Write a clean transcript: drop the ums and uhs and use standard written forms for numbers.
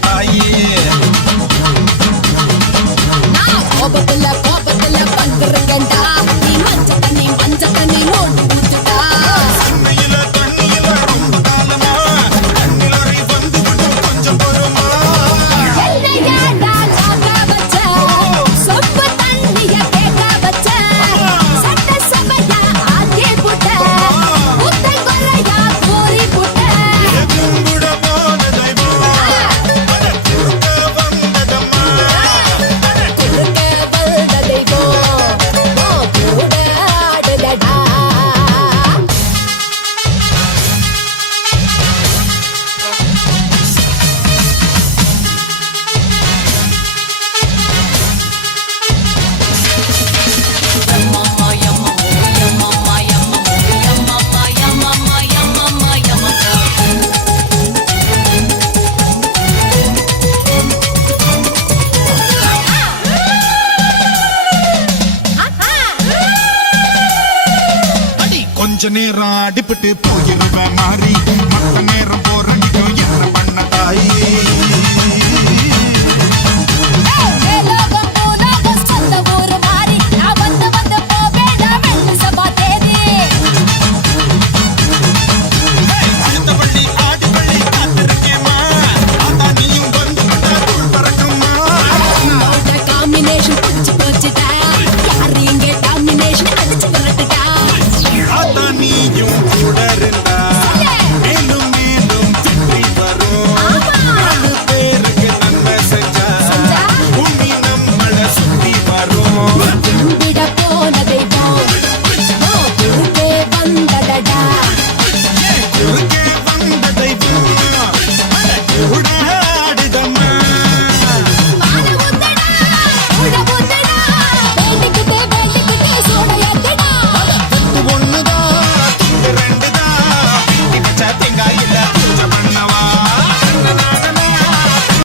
தாயே கோபத்துல பங்குறங்கண்டா நீ மஞ்ச தண்ணி நோட்டு ஊத்துடா தண்ணியில ரொம்ப காலமா கண்ணிலறி வந்து விட்டு கொஞ்சம் பொறுமா என்னையாடா நாக வச்ச சொப்பு தண்ணிய கேட்க வச்ச சட்ட சபையா ஆக்கே புட்ட புத்த கொலையா கோரி புட்ட கும்பிட போன தெய்வம் குறுக்க வந்ததம்மா குறுக்க வந்த தெய்வம் கூட ஆடுதடா அடி கொஞ்ச நேரம் அடிபட்டு போயிருவேன் மாறி